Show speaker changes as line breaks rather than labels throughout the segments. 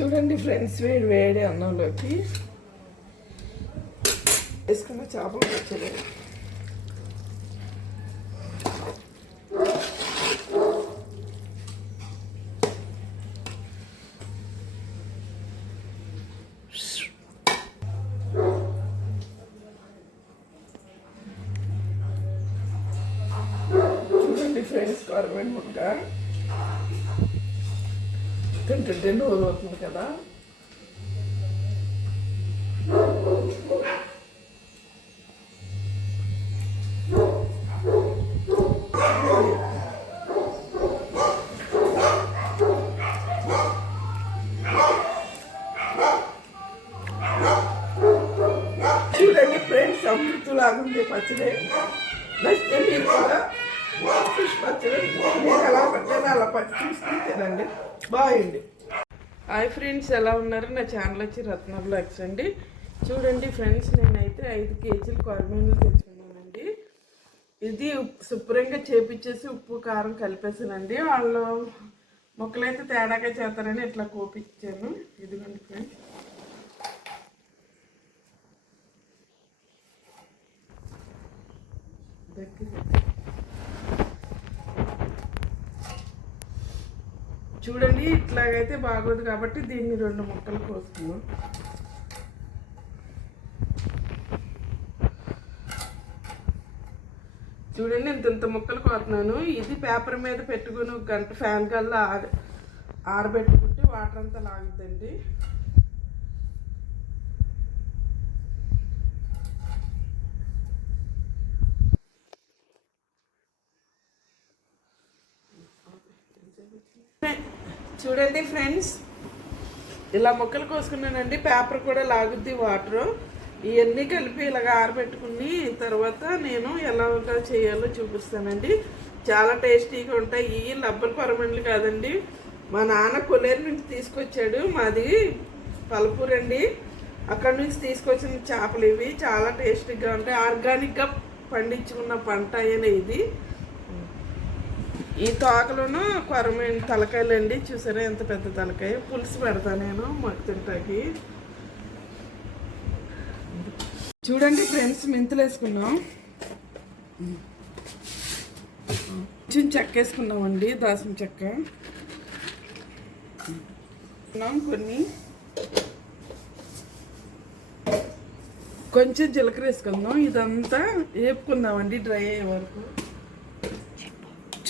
చూడండి ఫ్రెండ్స్ వేడి వేడి అన్నంలోకి. వేసుకున్న చేపలు పచ్చడి. చూడండి ఫ్రెండ్స్ గవర్నమెంట్ ముక్క. తింటుంటే నోరు అవుతుంది కదా. చూడండి ఫ్రెండ్స్ అమృతులాగుంది పచ్చడి. నచ్చితే మీరు కూడా ఫిష్ పచ్చడి ఎలా అలా పచ్చి తీసుకుని తినండి బాగుంది హాయ్ ఫ్రెండ్స్ ఎలా ఉన్నారు? నా ఛానల్ వచ్చి రత్న బ్లాగ్స్ అండి. చూడండి ఫ్రెండ్స్ నేనైతే ఐదు కేజీలు కొరమీనలు తెచ్చుకున్నానండి. ఇది శుభ్రంగా చేపించేసి ఉప్పు కారం కలిపేసానండి వాళ్ళు ముక్కలైతే తేడాగా చేస్తారని ఇట్లా కోపించాను. ఇదిగోండి ఫ్రెండ్స్. దగ్గర చూడండి ఇట్లాగైతే బాగోదు కాబట్టి దీన్ని రెండు ముక్కలు కోసుకున్నాం చూడండి ఇంత ఇంత ముక్కలు కోతున్నాను. ఇది పేపర్ మీద పెట్టుకుని ఒక గంట ఫ్యాన్ కల్లా ఆర ఆరబెట్టుకుంటే వాటర్ అంతా లాగుద్దండి. చూడండి ఫ్రెండ్స్ ఇలా మొక్కలు కోసుకున్నానండి. పేపర్ కూడా లాగుద్ది వాటర్. ఇవన్నీ కలిపి ఇలాగ ఆరబెట్టుకుని తర్వాత నేను ఎలాగా చేయాలో చూపిస్తానండి. చాలా టేస్టీగా ఉంటాయి. ఇవి లబ్బల పరమండ్లు కాదండి. మా నాన్న కొలేరు నుంచి తీసుకొచ్చాడు. మాది పలపూర్ అండి. అక్కడ నుంచి తీసుకొచ్చిన చేపలు ఇవి. చాలా టేస్టీగా ఉంటాయి. ఆర్గానిక్గా పండించుకున్న పంట అయిన ఇది. ఈ తోకలోను కొరమైన తలకాయలు అండి చూసారా ఎంత పెద్ద తలకాయ? పులుసు పెడతా నేను మాకు తింటాకి చూడండి ఫ్రెండ్స్ మెంతులు వేసుకున్నాం. కొంచెం చెక్క వేసుకున్నామండి దాసం చెక్క. కొన్ని. కొంచెం జీలకర్ర వేసుకుందాం. ఇదంతా వేపుకుందామండి డ్రై అయ్యే వరకు.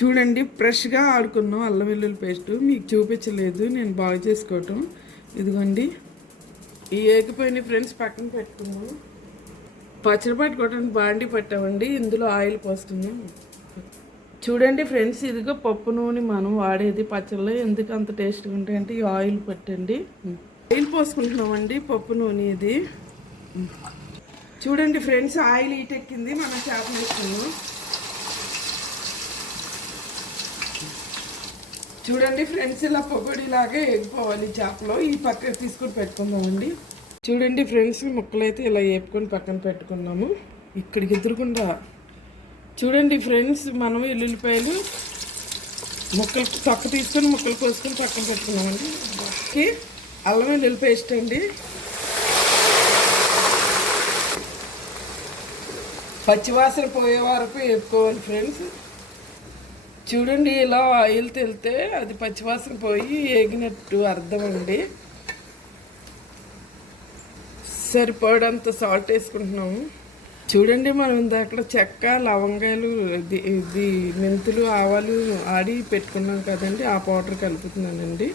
చూడండి ఫ్రెష్గా ఆడుకున్నాం అల్లం వెల్లుల్లి పేస్ట్. మీకు చూపించలేదు నేను బాగా చేసుకోవటం. ఇదిగోండి. ఈ ఏగిపోయిన ఫ్రెండ్స్ పక్కన పెట్టుకున్నాం పచ్చడి పట్టుకోవడానికి బాండి పెట్టామండి ఇందులో ఆయిల్ పోస్తున్నాం చూడండి ఫ్రెండ్స్ ఇదిగో పప్పు నూనె మనం వాడేది పచ్చళ్ళు ఎందుకు అంత టేస్ట్గా ఉంటాయంటే ఈ ఆయిల్ పెట్టండి. ఆయిల్ పోసుకుంటున్నామండి పప్పు నూనె ఇది. చూడండి ఫ్రెండ్స్ ఆయిల్ ఈటెక్కింది మనం చేపలు వేసుకున్నాం చూడండి ఫ్రెండ్స్ ఇలా పొగడిలాగా వేపుకోవాలి చేపలో ఈ పక్క తీసుకొని పెట్టుకుందామండి. చూడండి ఫ్రెండ్స్ ముక్కలు అయితే ఇలా వేపుకొని పక్కన పెట్టుకున్నాము. ఇక్కడికి ఎదురుకుండా చూడండి ఫ్రెండ్స్ మనం ఎల్లుల్లిపాయలు ముక్కలు తొక్క తీసుకొని ముక్కలు కోసుకొని పక్కన పెట్టుకున్నామండి. ఓకే అల్లం వెల్లుల్లి పేస్ట్ అండి. పచ్చివాసన పోయే వరకు వేపుకోవాలి ఫ్రెండ్స్. చూడండి ఇలా ఆయిల్ తెలితే అది పచ్చివాసన పోయి ఏగినట్టు అర్థం అండి. సరిపడంత సాల్ట్ వేసుకుంటున్నాము. చూడండి మనం ఇందాక చెక్క లవంగాయలు ఇది ఇది మెంతులు ఆవాలు ఆడి పెట్టుకున్నాం కదండి ఆ పౌడర్ కలుపుతున్నానండి.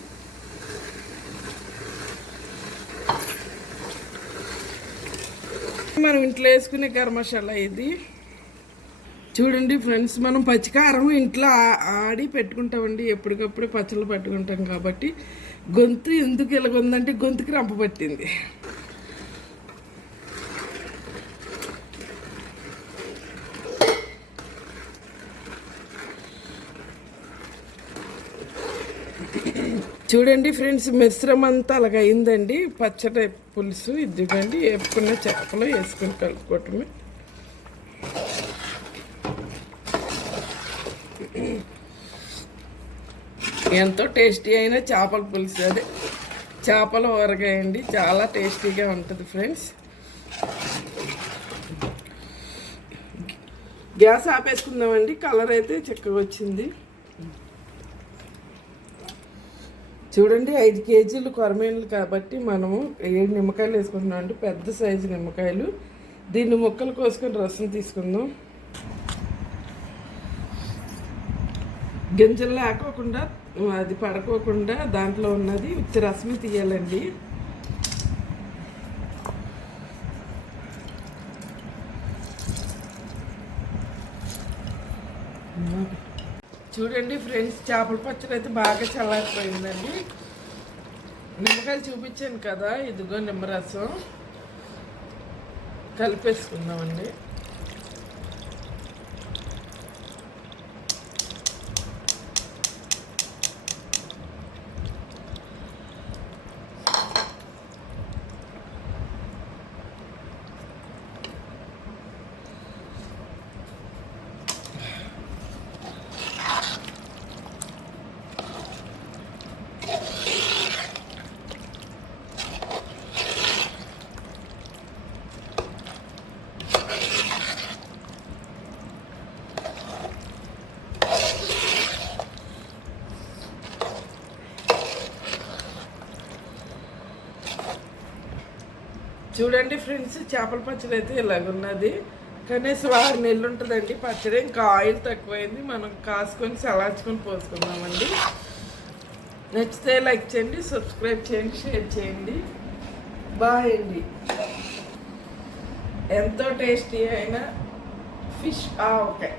మనం ఇంట్లో వేసుకునే గరం మసాలా ఇది. చూడండి ఫ్రెండ్స్ మనం పచ్చికారం ఇంట్లో ఆడి పెట్టుకుంటామండి. ఎప్పటికప్పుడు పచ్చళ్ళు పట్టుకుంటాం కాబట్టి గొంతు ఎందుకు ఇలాగుందంటే గొంతుకి రంప పట్టింది. చూడండి ఫ్రెండ్స్ మిశ్రమం అంతా అలాగ అయిందండి. పచ్చడి పులుసు ఇదిగండి వేపుకున్న చేపలు వేసుకొని కలుపుకోవటమే. ఎంతో టేస్టీ అయిన చేపల పులుసు. అదే చేపల ఊరగాయ అండి. చాలా టేస్టీగా ఉంటుంది ఫ్రెండ్స్. గ్యాస్ ఆపేసుకుందామండి. కలర్ అయితే చక్కగా వచ్చింది. చూడండి ఐదు కేజీలు కొరమేన్లు కాబట్టి మనము ఏడు నిమ్మకాయలు వేసుకుంటున్నాం అండి పెద్ద సైజు నిమ్మకాయలు. దీన్ని ముక్కలు కోసుకొని రసం తీసుకుందాం. గింజలు లేకోకుండా అది పడకోకుండా దాంట్లో ఉన్నది ఉత్తి రసమే తీయాలండి. చూడండి ఫ్రెండ్స్ చేపల పచ్చడి అయితే బాగా చల్లారిపోయిందండి. నిమ్మకాయలు చూపించాను కదా ఇదిగో నిమ్మరసం కలిపేసుకుందామండి. చూడండి ఫ్రెండ్స్ చేపల పచ్చడి అయితే ఇలాగున్నది. కనీసం ఆరు నెలలు ఉంటుందండి పచ్చడి. ఇంకా ఆయిల్ తక్కువైంది. మనం కాసుకొని సలాచుకొని పోసుకుందామండి. నచ్చితే లైక్ చేయండి సబ్స్క్రైబ్ చేయండి షేర్ చేయండి. బాయ్ అండి. ఎంతో టేస్టీ అయిన ఫిష్. ఓకే.